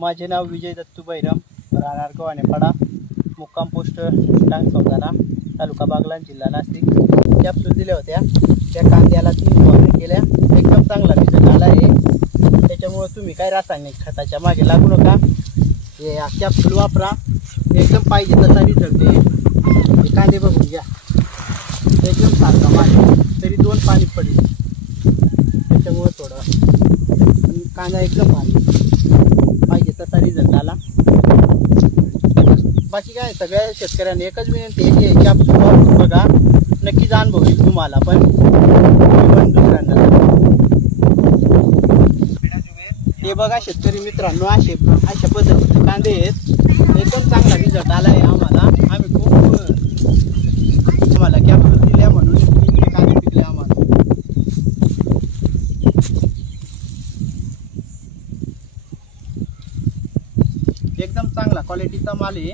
माझे नाव विजय दत्तू बैरम राहणार गव्हाणेपाडा मुक्काम पोस्ट डांग सौदाना तालुका बागलान जिल्हा नाशिक. कॅप्सूल दिल्या होत्या त्या कांद्याला तीन फवारणी केल्या. एकदम चांगला रिझल्ट आला आहे त्याच्यामुळं तुम्ही काय रासायनिक खताच्या मागे लागू नका. हे कॅप्सूल वापरा. एकदम पाहिजे तसा रिझल्ट आहे. हे कांदे बघून घ्या. एकदम सारखा माल तरी दोन पाणी पडेल. त्याच्यामुळं थोडं. कांदा एकदम पाणी पाहिजे तसा रिझल्ट आला बाकी काय सगळ्या शेतकऱ्यांनी एकच विनंती आहे की कॅप्सूल वापरून बघा नक्कीच अनुभव येईल तुम्हाला पण दुसऱ्यांना हे बघा शेतकरी मित्रांनो असे अशा पद्धतीचे कांदे आहेत. एकदम चांगला रिझल्ट आला आहे आम्हाला. आम्ही खूप तुम्हाला आम्हाला दिल्या म्हणून इतके कांदे पिकले आम्हाला एकदम चांगला. क्वालिटीचा माल आहे.